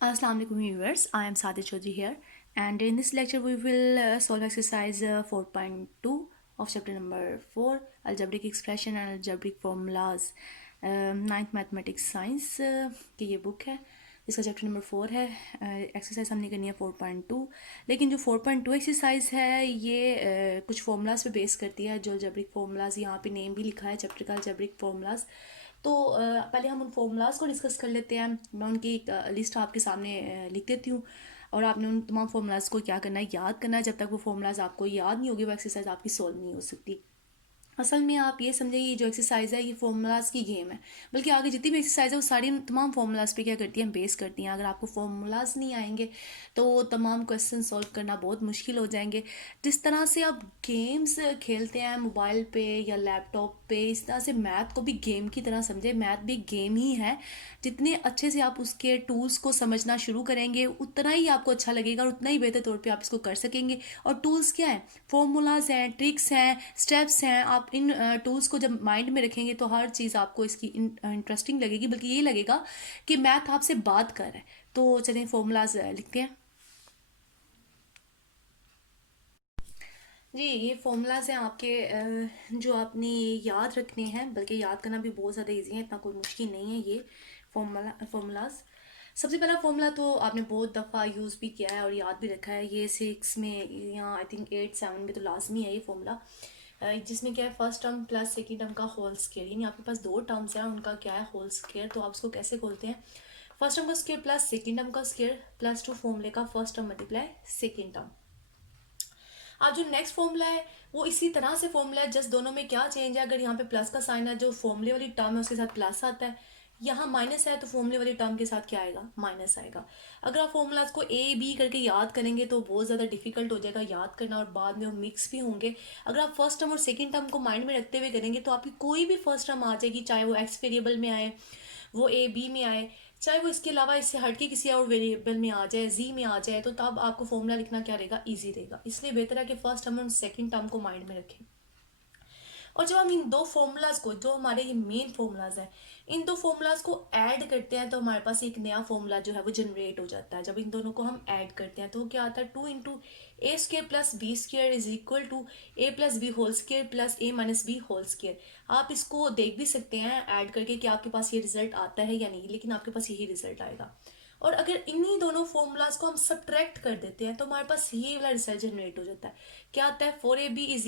Assalamu alaikum viewers, I am Sadia Chaudhary here, and in this lecture we will solve exercise 4.2 of chapter number 4, algebraic expression and algebraic formulas, ninth mathematics science की ये book है इसका chapter number 4 है। Exercise हमने करनी है 4.2, लेकिन जो 4.2 एक्सरसाइज है ये कुछ फॉर्मूलाज पे बेस करती है। जो अलजेब्रिक फार्मूलाज, यहाँ पे नेम भी लिखा है चैप्टर का, अलजेब्रिक फार्मूलाज। तो पहले हम उन फॉर्मूलाज को डिस्कस कर लेते हैं। मैं उनकी एक लिस्ट आपके सामने लिख देती हूँ, और आपने उन तमाम फॉर्मूलाज को क्या करना है, याद करना है। जब तक वो फॉर्मूलाज आपको याद नहीं होगी वो एक्सरसाइज आपकी सॉल्व नहीं हो सकती। असल में आप ये समझिए, ये जो एक्सरसाइज है ये फॉर्मूलाज की गेम है, बल्कि आगे जितनी भी एक्सरसाइज है वो सारी तमाम फॉर्मूलाज पे क्या करती हैं, बेस करती हैं। अगर आपको फॉर्मूलाज नहीं आएंगे तो वो तमाम क्वेश्चन सॉल्व करना बहुत मुश्किल हो जाएंगे। जिस तरह से आप गेम्स खेलते हैं मोबाइल पे या लैपटॉप पे, इस तरह से मैथ को भी गेम की तरह समझे। मैथ भी गेम ही है। जितने अच्छे से आप उसके टूल्स को समझना शुरू करेंगे उतना ही आपको अच्छा लगेगा और उतना ही बेहतर तौर पे आप इसको कर सकेंगे। और टूल्स क्या है, फॉर्मूलाज हैं, ट्रिक्स हैं, स्टेप्स हैं। आप इन टूल्स को जब माइंड में रखेंगे तो हर चीज़ आपको इसकी इंटरेस्टिंग लगेगी, बल्कि ये लगेगा कि मैथ आपसे बात कर रहा है। तो चलिए फॉर्मूलाज लिखते हैं जी। ये फॉर्मूलाज हैं आपके, जो आपने याद रखने हैं, बल्कि याद करना भी बहुत ज़्यादा इजी है, इतना कोई मुश्किल नहीं है ये फॉर्मूलाज। सबसे पहला फॉर्मूला तो आपने बहुत दफ़ा यूज़ भी किया है और याद भी रखा है। ये 6 में, यहाँ आई थिंक 8, 7 में तो लाजमी है ये फॉर्मूला, जिसमें क्या है, first term plus second term का होल स्क्वायर। यानी आपके पास दो टर्म्स हैं, उनका क्या है, होल स्क्वायर। तो आप उसको कैसे खोलते हैं, फर्स्ट टर्म का स्क्वायर प्लस सेकेंड टर्म का स्क्वायर प्लस 2 फॉर्मूले का first term multiply second term. अब जो नेक्स्ट फॉर्मूला है वो इसी तरह से फॉर्मूला है, जस्ट दोनों में क्या चेंज है। अगर यहाँ पे प्लस का साइन है, जो फॉर्मूले वाली टर्म है उसके साथ प्लस आता है। यहाँ माइनस है तो फॉर्मूले वाली टर्म के साथ क्या आएगा, माइनस आएगा। अगर आप फॉर्मूलाज को ए बी करके याद करेंगे तो बहुत ज़्यादा डिफिकल्ट हो जाएगा याद करना, और बाद में वो मिक्स भी होंगे। अगर आप फर्स्ट टर्म और सेकेंड टर्म को माइंड में रखते हुए करेंगे तो आपकी कोई भी फर्स्ट टर्म आ जाएगी, चाहे वो एक्स वेरिएबल में आए, वो ए बी में आए, चाहे वो इसके अलावा इससे हटके किसी और वेरिएबल में आ जाए, जी में आ जाए, तो तब आपको फॉर्मूला लिखना क्या रहेगा, इजी रहेगा। इसलिए बेहतर है कि फर्स्ट हम सेकंड टर्म को माइंड में रखें। और जब हम इन दो फॉर्मूलाज को, जो हमारे ये मेन फॉर्मूलाज हैं, इन दो फॉर्मूलाज को ऐड करते हैं तो हमारे पास एक नया फॉर्मूला जो है वो जनरेट हो जाता है। जब इन दोनों को हम ऐड करते हैं तो क्या आता है, 2 × a² + b² = a + b whole square plus a - b whole square. आप इसको देख भी सकते हैं ऐड करके कि आपके पास ये रिजल्ट आता है या नहीं, लेकिन आपके पास यही रिजल्ट आएगा। और अगर इन्हीं दोनों फॉर्मूलाज को हम सब्ट्रैक्ट कर देते हैं तो हमारे पास ये वाला रिजल्ट जनरेट हो जाता है। क्या आता है, 4ab =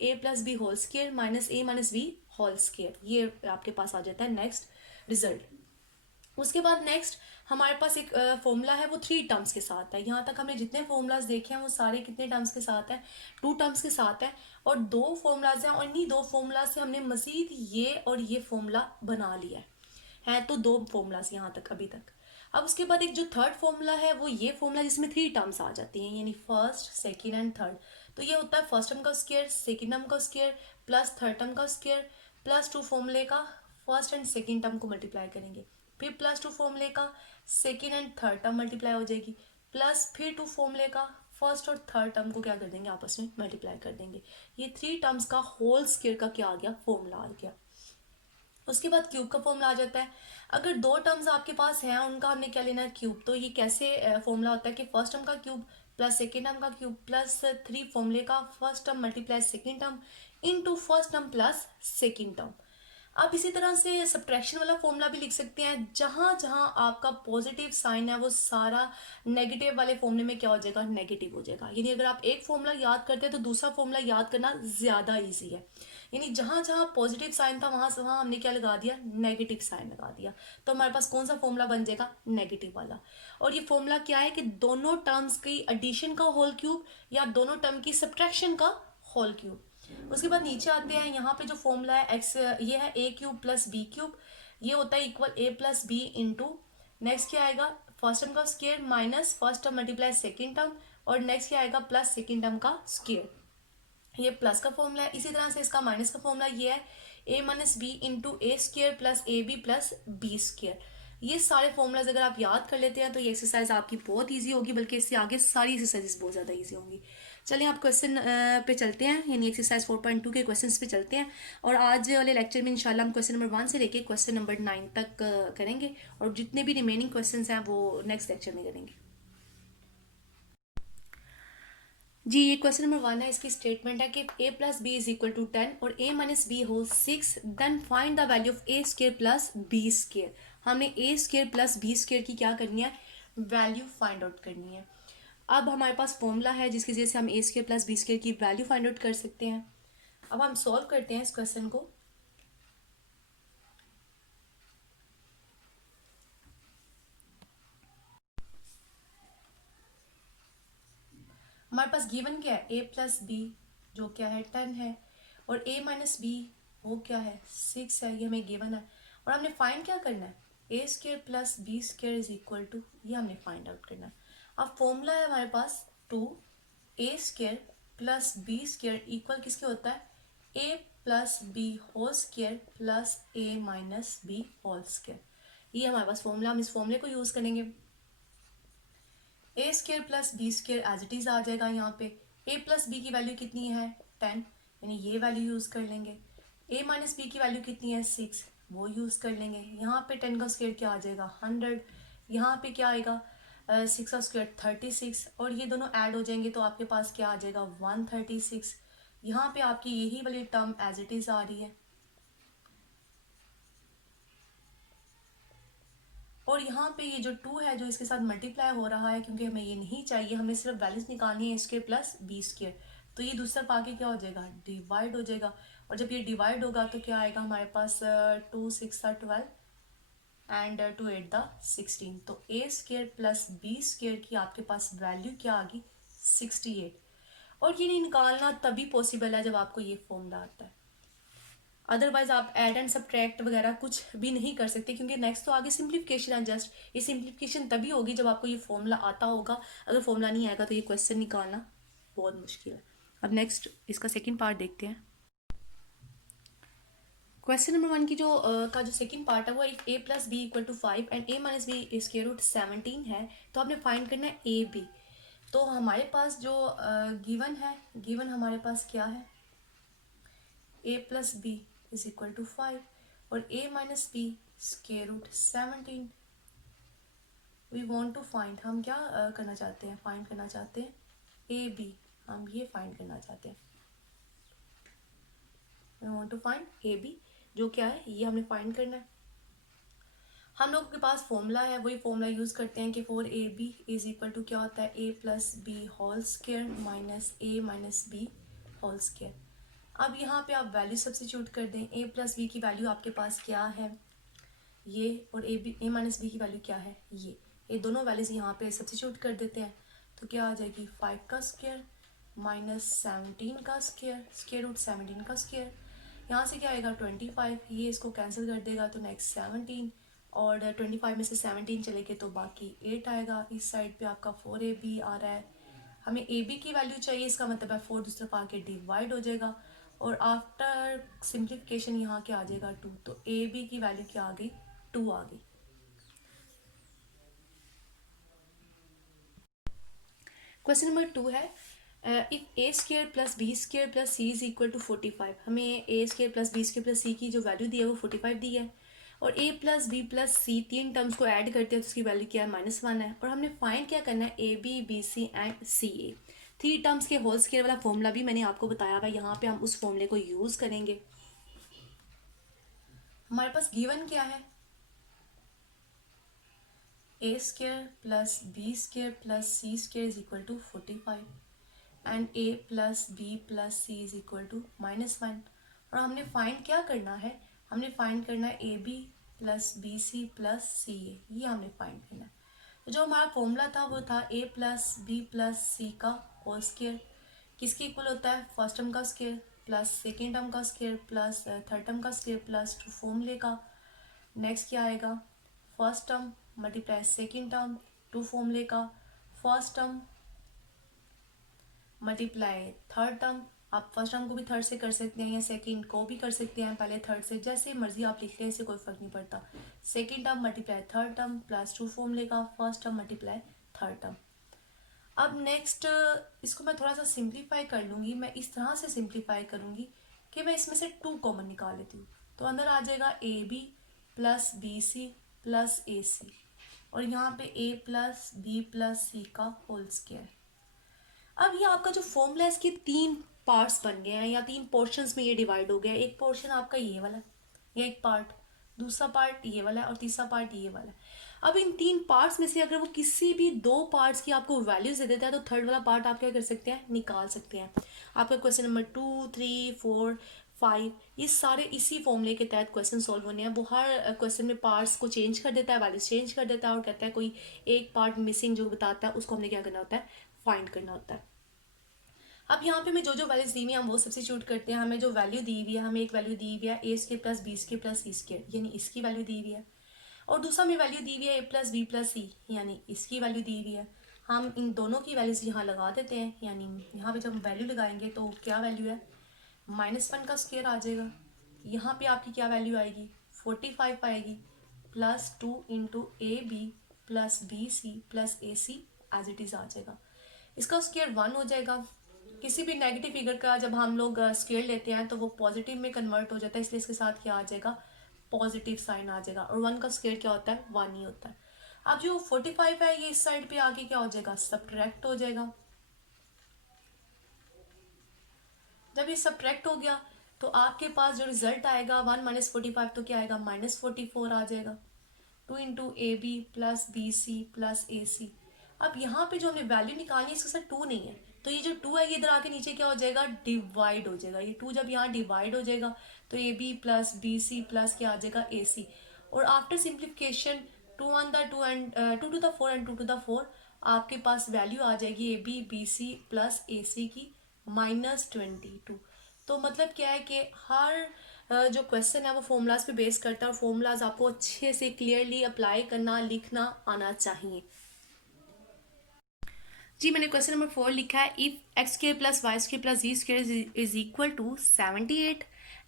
a + b whole square minus a - b whole square. ये आपके पास आ जाता है नेक्स्ट रिजल्ट। उसके बाद नेक्स्ट हमारे पास एक फॉर्मूला है, वो 3 टर्म्स के साथ है। यहाँ तक हमने जितने फॉर्मूलाज देखे हैं वो सारे कितने टर्म्स के साथ है, 2 टर्म्स के साथ है। और 2 फॉर्मूलाज हैं और इन्हीं 2 फॉर्मूलाज से हमने मजीद ये और ये फॉर्मूला बना लिया है। तो 2 फॉर्मूलाज यहाँ तक अभी तक। अब उसके बाद एक जो थर्ड फॉर्मूला है वो ये फॉर्मूला जिसमें 3 टर्म्स आ जाती हैं, यानी फर्स्ट, सेकेंड एंड थर्ड। तो ये होता है फर्स्ट टर्म का स्क्वायर, सेकेंड टर्म का स्क्वायर प्लस थर्ड टर्म का स्क्वायर प्लस 2 फॉर्मूले का फर्स्ट एंड सेकेंड टर्म को मल्टीप्लाई करेंगे, फिर प्लस 2 फॉर्मूले का second and third term multiply हो जाएगी, प्लस फिर 2 फॉर्मूले का फर्स्ट और थर्ड टर्म को क्या कर देंगे, आपस में मल्टीप्लाई कर देंगे। ये 3 टर्म्स का होल स्क्वायर का क्या आ गया, फॉर्मूला आ गया। उसके बाद क्यूब का फॉर्मूला आ जाता है। अगर 2 टर्म्स आपके पास हैं, उनका हमने क्या लेना है, क्यूब। तो ये कैसे फॉर्मूला होता है कि फर्स्ट टर्म का क्यूब प्लस सेकेंड टर्म का क्यूब प्लस 3 फॉर्मूले का first term multiply second term into first term plus second term. आप इसी तरह से सब्ट्रैक्शन वाला फॉर्मूला भी लिख सकते हैं। जहां जहां आपका पॉजिटिव साइन है वो सारा नेगेटिव वाले फॉर्मूले में क्या हो जाएगा, नेगेटिव हो जाएगा। यानी अगर आप एक फॉर्मूला याद करते हैं तो दूसरा फॉर्मूला याद करना ज़्यादा ईजी है। यानी जहां जहां पॉजिटिव साइन था वहां से वहां हमने क्या लगा दिया, नेगेटिव साइन लगा दिया। तो हमारे पास कौन सा फॉर्मूला बन जाएगा, नेगेटिव वाला। और ये फॉर्मूला क्या है कि दोनों टर्म्स की एडिशन का होल क्यूब या दोनों टर्म की सब्ट्रैक्शन का होल क्यूब। उसके बाद नीचे आते हैं, यहाँ पे जो फॉर्मूला है एक्स, ये है a³ + b³। ये होता है equal a + b into, next क्या आएगा, फर्स्ट टर्म का square minus first term multiply second term, और नेक्स्ट क्या आएगा, प्लस सेकेंड टर्म का स्क्वायर। ये प्लस का फॉर्मूला है। इसी तरह से इसका माइनस का फॉर्मूला ये है, a - b into a² + ab + b²। ये सारे फॉर्मूलाज अगर आप याद कर लेते हैं तो ये एक्सरसाइज आपकी बहुत ईजी होगी, बल्कि इससे आगे सारी एक्सरसाइजेस बहुत ज़्यादा ईजी होंगी। चलिए आप क्वेश्चन पे चलते हैं, यानी एक्सरसाइज 4.2 के क्वेश्चंस पे चलते हैं। और आज वाले लेक्चर में इंशाल्लाह हम क्वेश्चन नंबर 1 से लेके क्वेश्चन नंबर 9 तक करेंगे, और जितने भी रिमेनिंग क्वेश्चंस हैं वो नेक्स्ट लेक्चर में करेंगे। जी, ये क्वेश्चन नंबर 1 है। इसकी स्टेटमेंट है कि a plus B is equal to 10 और a minus B whole 6, then find the value of a square plus b square. हमने a square plus b square की क्या करनी है, वैल्यू फाइंड आउट करनी है। अब हमारे पास फॉर्मूला है जिसकी वजह से हम a square plus b square की वैल्यू फाइंड आउट कर सकते हैं। अब हम सॉल्व करते हैं इस क्वेश्चन को। हमारे पास गिवन क्या है, a प्लस बी जो क्या है 10 है, और a माइनस बी वो क्या है 6 है, ये हमें गिवन है। और हमने फाइंड क्या करना है, a square plus B square is equal to, ये हमने फाइंड आउट करना है। अब फॉर्मूला है हमारे पास 2a square plus B square equal किसके होता है, a plus B whole square plus a minus B whole square. ये हमारे पास फॉर्मूला, हम इस फॉर्मूले को यूज करेंगे। A square plus B square as it is आ जाएगा। यहाँ पे ए प्लस बी की वैल्यू कितनी है 10, यानी ये वैल्यू यूज कर लेंगे। ए माइनस बी की वैल्यू कितनी है 6, वो यूज कर लेंगे। यहाँ पे 10 का स्केयर क्या आ जाएगा 100, यहाँ पे क्या आएगा 6 का स्क्वायर 36, और ये दोनों ऐड हो जाएंगे तो आपके पास क्या आ जाएगा 136। यहाँ पे आपकी यही वाली टर्म एज इट इज आ रही है, और यहाँ पे ये जो 2 है जो इसके साथ मल्टीप्लाई हो रहा है, क्योंकि हमें ये नहीं चाहिए, हमें सिर्फ वैल्यूज निकालनी है स्केयर प्लस बी स्केयर। तो ये दूसरा पाके क्या हो जाएगा, डिवाइड हो जाएगा। और जब ये डिवाइड होगा तो क्या आएगा हमारे पास 2 6 12 एंड 2 8 16। तो ए स्केयर प्लस बी स्केयर की आपके पास वैल्यू क्या आ गई 68। और ये नहीं निकालना तभी पॉसिबल है जब आपको ये फॉर्मूला आता है, अदरवाइज आप ऐड एंड सब्ट्रैक्ट वगैरह कुछ भी नहीं कर सकते, क्योंकि नेक्स्ट तो आगे सिंप्लीफिकेशन है। जस्ट ये सिंप्लीफिकेशन तभी होगी जब आपको ये फॉर्मूला आता होगा। अगर फॉर्मूला नहीं आएगा तो ये क्वेश्चन निकालना बहुत मुश्किल है। अब नेक्स्ट इसका सेकंड पार्ट देखते हैं। क्वेश्चन नंबर 1 की जो का जो सेकंड पार्ट है वो if a plus B equal to 5 and a minus B square root 17 है, तो आपने फाइंड करना है a b। तो हमारे पास जो गिवन है, गिवन हमारे पास क्या है, a plus B is equal to 5 और a minus B square root 17। We want to find, हम क्या करना चाहते हैं, फाइंड करना चाहते हैं ए बी, हम ये फाइंड करना चाहते हैं। We want to find A B, जो क्या है ये हमने फाइंड करना है। हम लोगों के पास फॉर्मूला है, वही फॉर्मूला यूज करते हैं कि for A B is equal to क्या होता है a plus B whole square minus a minus B whole square. अब यहाँ पे आप वैल्यू सब्स्टिट्यूट कर दें, a प्लस बी की वैल्यू आपके पास क्या है ये, और ए माइनस बी की वैल्यू क्या है ये दोनों वैल्यूज यहाँ पे सब्स्टिट्यूट कर देते हैं। तो क्या आ जाएगी 5 का स्क्वायर माइनस 17 का स्क्वायर, स्क्वायर रूट 17 का स्क्वायर। यहाँ से क्या आएगा 25, ये इसको कैंसिल कर देगा तो नेक्स्ट 17, और 25 में से 17 चले गए तो बाकी 8 आएगा। इस साइड पे आपका 4ab आ रहा है। हमें ab की वैल्यू चाहिए, इसका मतलब है 4 दूसरे तरफ आके डिवाइड हो जाएगा, और आफ्टर सिंप्लीफिकेशन यहाँ क्या आ जाएगा 2। तो ab की वैल्यू क्या आ गई 2 आ गई। क्वेश्चन नंबर 2 है if a square plus B square plus c is equal to 45। हमें a square plus B square plus c की जो वैल्यू दी है वो 45 दी है, और ए प्लस बी प्लस सी तीन टर्म्स को ऐड करते हैं तो उसकी वैल्यू क्या है -1 है। और हमने फाइंड क्या करना है A B B C and C A. Three terms के होल स्केयर वाला फॉर्मूला भी मैंने आपको बताया हुआ है, यहाँ पे हम उस फॉर्मूले को यूज करेंगे। हमारे पास गिवन क्या है, a square plus B square plus c square is equal to 45 and a plus B plus c is equal to -1। और हमने फाइंड क्या करना है, हमने फाइंड करना है A B plus B C plus C A, ये हमने फाइंड करना है। तो जो हमारा फॉर्मूला था वो था A plus B plus C का होल स्केयर, किसके इक्वल होता है फर्स्ट टर्म का स्केयर प्लस सेकेंड टर्म का स्केयर प्लस थर्ड टर्म का स्केयर प्लस टू फॉर्मूले का। नेक्स्ट क्या आएगा, first term multiply second term two फॉर्मूले का, first term multiply third term. आप फर्स्ट टर्म को भी थर्ड से कर सकते हैं या सेकंड को भी कर सकते हैं पहले थर्ड से, जैसे मर्जी आप लिख लें, इससे कोई फर्क नहीं पड़ता। Second term multiply third term plus two फॉर्मूले का, first term multiply third term. अब नेक्स्ट इसको मैं थोड़ा सा सिंप्लीफाई कर लूँगी। मैं इस तरह से सिंप्लीफाई करूँगी कि मैं इसमें से 2 कॉमन निकाल लेती हूँ। तो अंदर आ जाएगा A B plus B C plus A C, और यहाँ पे ए प्लस बी प्लस सी का होल स्क्वायर। अब ये आपका जो फॉर्मूला है इसके 3 पार्ट्स बन गए हैं, या 3 पोर्शंस में ये डिवाइड हो गया है। एक पोर्शन आपका ये वाला, या एक पार्ट, दूसरा पार्ट ये वाला है, और तीसरा पार्ट ये वाला है। अब इन 3 पार्ट्स में से अगर वो किसी भी 2 पार्ट्स की आपको वैल्यूज दे देता है, तो थर्ड वाला पार्ट आप क्या कर सकते हैं, निकाल सकते हैं। आपका क्वेश्चन नंबर 2, 3, 4, 5 ये सारे इसी फॉर्मूले के तहत क्वेश्चन सॉल्व होने हैं। वो हर क्वेश्चन में पार्ट्स को चेंज कर देता है, वैल्यूज चेंज कर देता है, और कहता है कोई एक पार्ट मिसिंग जो बताता है उसको हमने क्या करना होता है, फाइंड करना होता है। अब यहाँ पे मैं जो जो वैल्यूज दी हुई हैं हम वो सब्स्टिट्यूट करते हैं। हमें जो वैल्यू दी हुई है, हमें एक वैल्यू दी हुई है A square plus B square plus C square, यानी इसकी वैल्यू दी हुई है। और दूसरा हमें वैल्यू दी हुई है ए प्लस बी प्लस सी, यानी इसकी वैल्यू दी हुई है। हम इन दोनों की वैल्यूज यहाँ लगा देते हैं, यानी यहाँ पे जब हम वैल्यू लगाएंगे तो क्या वैल्यू है, -1 का स्क्वायर आ जाएगा। यहाँ पे आपकी क्या वैल्यू आएगी, 45 आएगी, plus 2 into A B plus B C plus A C as it is आ जाएगा। इसका स्क्वायर 1 हो जाएगा। किसी भी नेगेटिव फिगर का जब हम लोग स्क्वायर लेते हैं तो वो पॉजिटिव में कन्वर्ट हो जाता है, इसलिए इसके साथ क्या आ जाएगा, पॉजिटिव साइन आ जाएगा। और 1 का स्क्वायर क्या होता है, 1 ही होता है। अब जो 45 है ये इस साइड पे आके क्या हो जाएगा, सब्ट्रैक्ट हो जाएगा। जब ये सब्ट्रैक्ट हो गया तो आपके पास जो रिजल्ट आएगा 1 माइनस 45, तो क्या आएगा, -44 आ जाएगा। 2 into A B plus B C plus A C. अब यहाँ पे जो हमने वैल्यू निकाली है इसके साथ 2 नहीं है, तो ये जो 2 है ये इधर आके नीचे क्या हो जाएगा, डिवाइड हो जाएगा। ये 2 जब यहाँ डिवाइड हो जाएगा तो A B plus B C plus क्या आ जाएगा, ए सी। और after simplification 2 on the 2 and 2 to the 4 and 2 to the 4 आपके पास वैल्यू आ जाएगी A B B C plus A C की -22। तो मतलब क्या है कि हर जो क्वेश्चन है वो फॉर्मूलाज पे बेस करता है, और फॉर्मूलाज आपको अच्छे से क्लियरली अप्लाई करना लिखना आना चाहिए। जी मैंने क्वेश्चन नंबर 4 लिखा है, if X square plus Y square plus Z square is equal to 78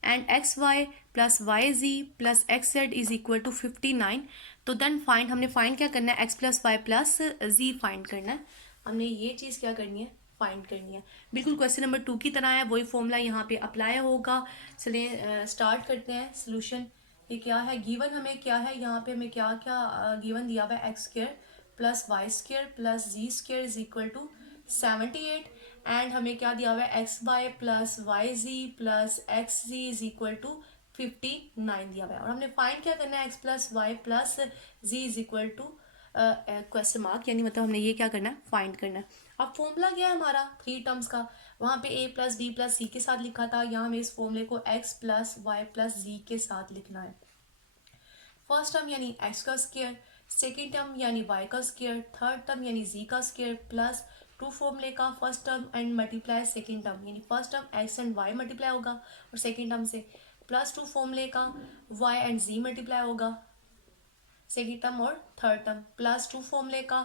and x Y plus Y Z plus X Z is equal to 59, तो देन फाइंड, हमने फाइंड क्या करना है, x plus Y plus Z find करना है। हमने ये चीज़ क्या करनी है, फाइंड करनी है। बिल्कुल क्वेश्चन नंबर 2 की तरह है, वही फॉर्मूला यहाँ पे अप्लाई होगा। चलिए स्टार्ट करते हैं सोल्यूशन। ये क्या है गिवन, हमें क्या है यहाँ पे, हमें क्या क्या गिवन दिया हुआ है, X square plus Y square plus Z square is equal to 78, and हमें क्या दिया हुआ है, X Y plus Y Z plus X Z is equal to 59 दिया हुआ है। और हमने फाइंड क्या करना है, x plus Y plus Z is equal to question mark, यानी मतलब हमने ये क्या करना है, फाइंड करना है। अब फॉर्मूला क्या है हमारा 3 टर्म्स का, वहाँ पे a प्लस बी प्लस सी के साथ लिखा था, यहाँ हमें इस फॉर्मूले को x plus Y plus Z के साथ लिखना है। फर्स्ट टर्म यानी x का स्क्वायर, सेकेंड टर्म यानी y का स्क्वायर, थर्ड टर्म यानी z का स्क्वायर, प्लस 2 फॉर्मूले का first term and multiply second term, यानी first term x and y multiply होगा और सेकेंड टर्म से, प्लस 2 फॉर्मूले का y एंड z मल्टीप्लाई होगा सेकेंड टर्म और थर्ड टर्म, प्लस 2 फॉर्मूले का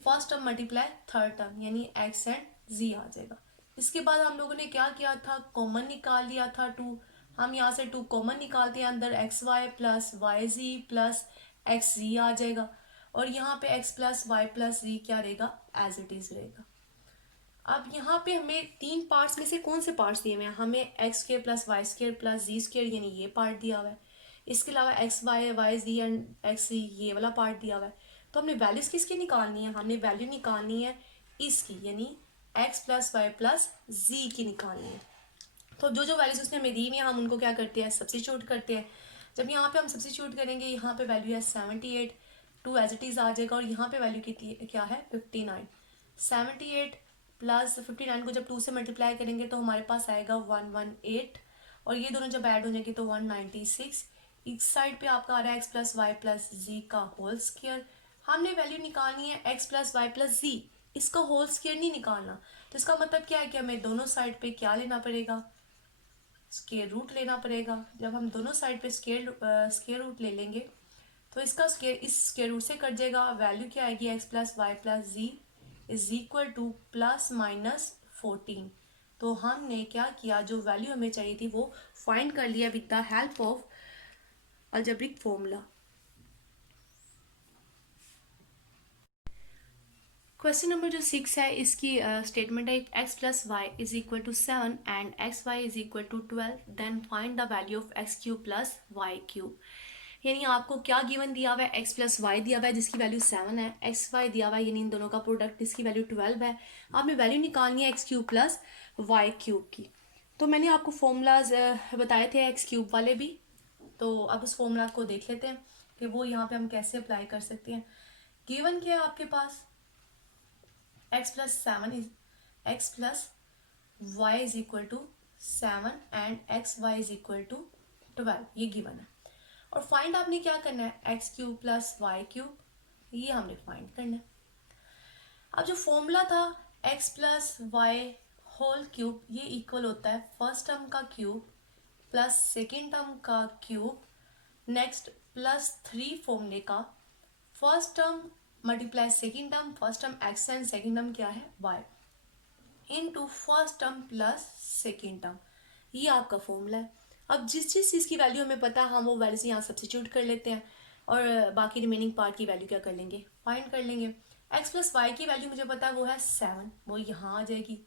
first term multiply third term, यानी x एंड z आ जाएगा। इसके बाद हम लोगों ने क्या किया था, कॉमन निकाल लिया था 2। हम यहाँ से 2 कॉमन निकालते हैं, अंदर x Y plus Y Z plus X जी आ जाएगा, और यहाँ पे x प्लस वाई प्लस जी क्या रहेगा, एज इट इज रहेगा। अब यहाँ पे हमें 3 पार्ट्स में से कौन से पार्ट्स दिए हुए हैं, हमें X square plus Y square plus Z square यानी ये पार्ट दिया हुआ है। इसके अलावा X Y Y Z and X Z ये वाला पार्ट दिया हुआ है। तो हमने वैल्यूज किसकी निकालनी है, हमने वैल्यू निकालनी है इसकी, यानी एक्स प्लस वाई प्लस जी की निकालनी है। तो जो जो वैल्यूज उसने हमें दी हुई हैं हम उनको क्या करते हैं, सब्स्टिट्यूट करते हैं। जब यहाँ पे हम सब्स्टिट्यूट करेंगे, यहाँ पे वैल्यू है 78, 2 एज इट इज आ जाएगा, और यहाँ पे वैल्यू कितनी क्या है 59। 78 प्लस 59 को जब 2 से मल्टीप्लाई करेंगे तो हमारे पास आएगा 118, और ये दोनों जब ऐड हो जाएंगे तो 196। इस साइड पे आपका आ रहा है एक्स प्लस वाई प्लस जी का होल स्क्वायर। हमने वैल्यू निकालनी है एक्स प्लस वाई प्लस जी, इसका होल स्क्वायर नहीं निकालना। तो इसका मतलब क्या है कि हमें दोनों साइड पे क्या लेना पड़ेगा, स्क्वायर रूट लेना पड़ेगा। जब हम दोनों साइड पे स्क्वायर रूट ले लेंगे तो इसका स्क्वायर इस स्क्वायर रूट से कट जाएगा, वैल्यू क्या आएगी, X plus Y plus Z is equal to plus minus 14। तो हमने क्या किया, जो वैल्यू हमें चाहिए थी वो फाइंड कर लिया with the help of algebraic formula. Question number जो 6 है इसकी स्टेटमेंट है x plus y is equal to 7 and x y is equal to 12 then find the value of x cube plus y cube. यानी आपको क्या given दिया हुआ है, एक्स प्लस वाई दिया हुआ है जिसकी वैल्यू 7 है, एक्स वाई दिया हुआ है यानी इन दोनों का प्रोडक्ट जिसकी वैल्यू 12 है। आपने वैल्यू निकालनी है x cube plus y cube की। तो मैंने आपको फॉर्मूलाज बताए थे एक्स क्यूब वाले भी, तो अब उस फॉर्मूला को देख लेते हैं कि वो यहाँ पे हम कैसे अप्लाई कर सकते हैं। गिवन क्या है आपके पास, x plus 7 is x plus y is equal to 7 and x y is equal to 12, ये गिवन है। और फाइंड आपने क्या करना है, x cube plus y cube, ये हमने फाइंड करना है। अब जो फॉर्मूला था x plus y whole cube, ये इक्वल होता है फर्स्ट टर्म का क्यूब प्लस सेकेंड टर्म का क्यूब, नेक्स्ट प्लस 3 फॉर्मूले का first term multiply second term, first term x and second term क्या है y, into first term plus second term, ये आपका फॉर्मूला है। अब जिस जिस चीज़ की वैल्यू हमें पता है हम वो वैल्यूज यहाँ सब्स्टिट्यूट कर लेते हैं और बाकी रिमेनिंग पार्ट की वैल्यू क्या कर लेंगे, फाइंड कर लेंगे। एक्स प्लस वाई की वैल्यू मुझे पता है वो है 7, वो यहाँ आ जाएगी।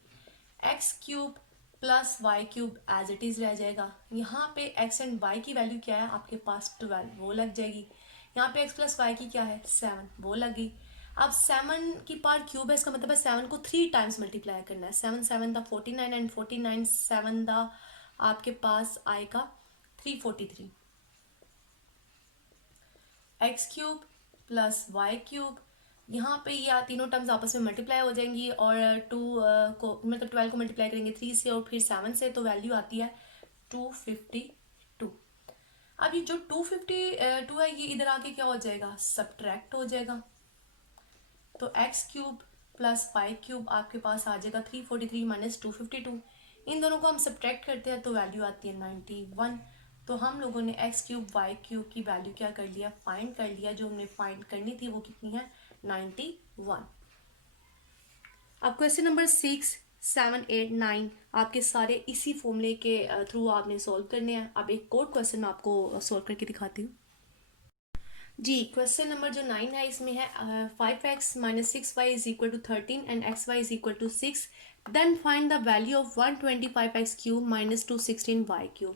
X cube plus y cube as it is रह जाएगा। यहाँ पे एक्स एंड वाई की वैल्यू क्या है आपके पास 12, वो लग जाएगी। यहाँ पे एक्स प्लस वाई की क्या है 7, वो लग गई। अब 7 की पावर क्यूब है, इसका मतलब है 7 को 3 टाइम्स मल्टीप्लाई करना है। 7 7 द 49 एंड 49 7 द आपके पास आएगा 343। X cube plus y cube, यहाँ पे ये तीनों टर्म्स आपस में मल्टीप्लाई हो जाएंगी और 2 को मतलब 12 को मल्टीप्लाई करेंगे 3 से और फिर 7 से, तो वैल्यू आती है 252। अब ये जो 252 है ये इधर आके क्या हो जाएगा, सब्ट्रैक्ट हो जाएगा। तो x cube plus y cube आपके पास आ जाएगा 343 माइनस 252। इन दोनों को हम सब्ट्रैक्ट करते हैं तो वैल्यू आती है 91। तो हम लोगों ने एक्स क्यूब वाई क्यूब की वैल्यू क्या कर लिया, फाइंड कर लिया। जो हमने फाइंड करनी थी वो कितनी है, 91। अब क्वेश्चन नंबर 6 7 8 9 आपके सारे इसी फॉर्मूले के थ्रू आपने सॉल्व करने हैं। अब एक कोड क्वेश्चन आपको सॉल्व करके दिखाती हूँ। जी, क्वेश्चन नंबर जो 9 है इसमें है 5x minus 6y is equal to 13 and xy is equal to 6, then find the value of 125x cube minus 216y cube.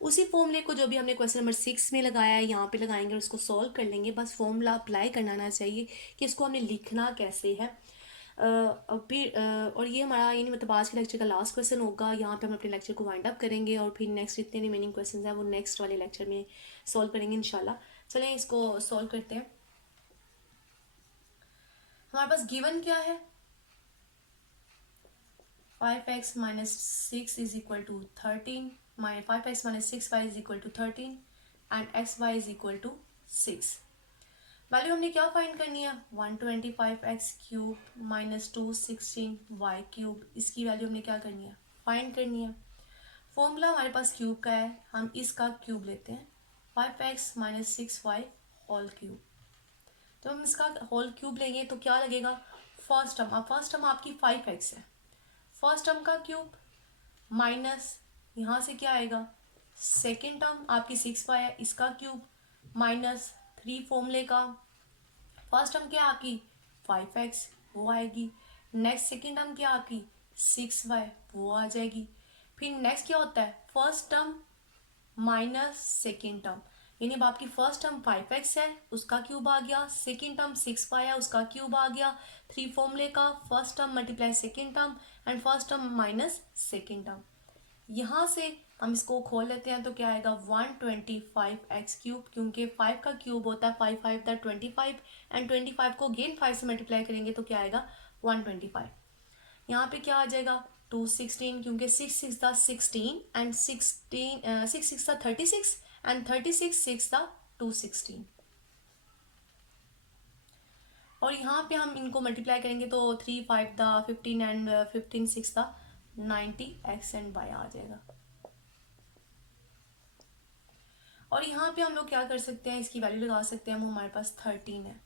उसी फॉर्मूले को जो भी हमने क्वेश्चन नंबर 6 में लगाया है यहाँ पे लगाएंगे और उसको सॉल्व कर लेंगे। बस फॉर्मूला अप्लाई करना आना चाहिए कि इसको हमने लिखना कैसे है। और ये हमारा यानी मतलब आज के लेक्चर का लास्ट क्वेश्चन होगा। यहाँ पे हम अपने लेक्चर को वाइंड अप करेंगे और फिर नेक्स्ट जितने रिमेनिंग क्वेश्चन हैं वो नेक्स्ट वाले लेक्चर में सॉल्व करेंगे इंशाल्लाह। चलें इसको सॉल्व करते हैं। हमारे पास गिवन क्या है, 5x minus 6 is equal to 13, 5x minus 6y is equal to 13 and xy is equal to 6। Value हमने क्या फाइंड करनी है, 125x cube minus 216y cube, इसकी वैल्यू हमने क्या करनी है, फाइंड करनी है। फॉर्मूला हमारे पास क्यूब का है, हम इसका क्यूब लेते हैं 5x minus 6y whole cube. तो हम इसका होल क्यूब लेंगे तो क्या लगेगा, फर्स्ट टर्म, अब फर्स्ट टर्म आपकी 5x है, फर्स्ट टर्म का क्यूब माइनस यहाँ से क्या आएगा, सेकेंड टर्म आपकी 6y है, इसका क्यूब माइनस 3 फॉर्मूले का, फर्स्ट टर्म क्या आपकी 5x वो आएगी, नेक्स्ट सेकेंड टर्म क्या आपकी 6y वो आ जाएगी। फिर नेक्स्ट क्या होता है, first term minus second term, यानी अब आपकी फर्स्ट टर्म 5x है उसका क्यूब आ गया, सेकेंड टर्म 6y है उसका क्यूब आ गया, 3 फॉर्मूले का, first term multiply second term and first term minus second term. यहाँ से हम इसको खोल लेते हैं तो क्या आएगा 125x क्यूब, क्योंकि 5 का क्यूब होता है 5 5 द 25 एंड 25 को अगेन 5 से मल्टीप्लाई करेंगे तो क्या आएगा 125। यहाँ पे क्या आ जाएगा 216, क्योंकि 6 6 the 16 and 6 6 the 36 and 36 6 the 216। और यहाँ पे हम इनको मल्टीप्लाई करेंगे तो 3 5 the 15 and 15 6 the 90 x and y आ जाएगा। और यहाँ पे हम लोग क्या कर सकते हैं, इसकी वैल्यू लगा सकते हैं, वो हमारे पास 13 है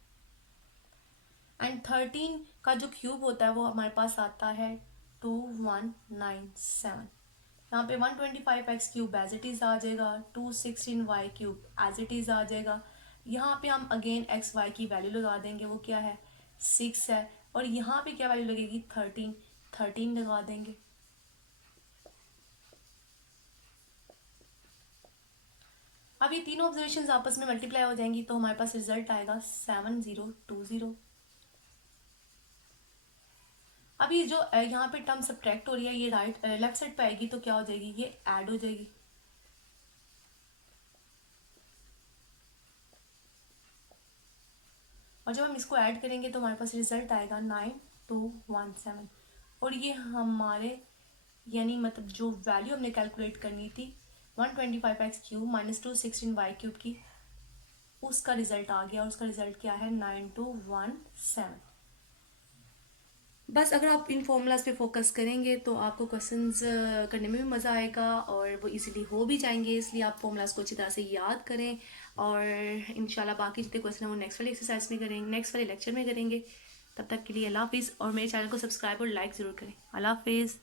एंड 13 का जो क्यूब होता है वो हमारे पास आता है 2197। यहाँ पे 125x cube as it is आ जाएगा, 216y cube as it is आ जाएगा। यहाँ पे हम अगेन एक्स वाई की वैल्यू लगा देंगे, वो क्या है 6 है, और यहाँ पे क्या वैल्यू लगेगी 13, 13 लगा देंगे। अब ये तीनों ऑब्जर्वेशन आपस में मल्टीप्लाई हो जाएंगी तो हमारे पास रिजल्ट आएगा 7020। अभी जो यहाँ पे टर्म सब्ट्रैक्ट हो रही है ये राइट लेफ्ट साइड पे आएगी तो क्या हो जाएगी, ये ऐड हो जाएगी। और जब हम इसको ऐड करेंगे तो हमारे पास रिजल्ट आएगा 9217। और ये हमारे यानी मतलब जो वैल्यू हमने कैलकुलेट करनी थी 125x³ माइनस 216y³ की, उसका रिजल्ट आ गया। और उसका रिजल्ट क्या है 9217। बस अगर आप इन फॉर्मूलाज पे फोकस करेंगे तो आपको क्वेश्चंस करने में भी मज़ा आएगा और वो इजीली हो भी जाएंगे। इसलिए आप फॉर्मूलाज को अच्छी तरह से याद करें और इंशाल्लाह बाकी जितने क्वेश्चन हैं वो नेक्स्ट वाले एक्सरसाइज में करेंगे, नेक्स्ट वाले लेक्चर में करेंगे। तब तक के लिए अल्लाह हाफिज़ और मेरे चैनल को सब्सक्राइब और लाइक ज़रूर करें। अल्लाह हाफिज़।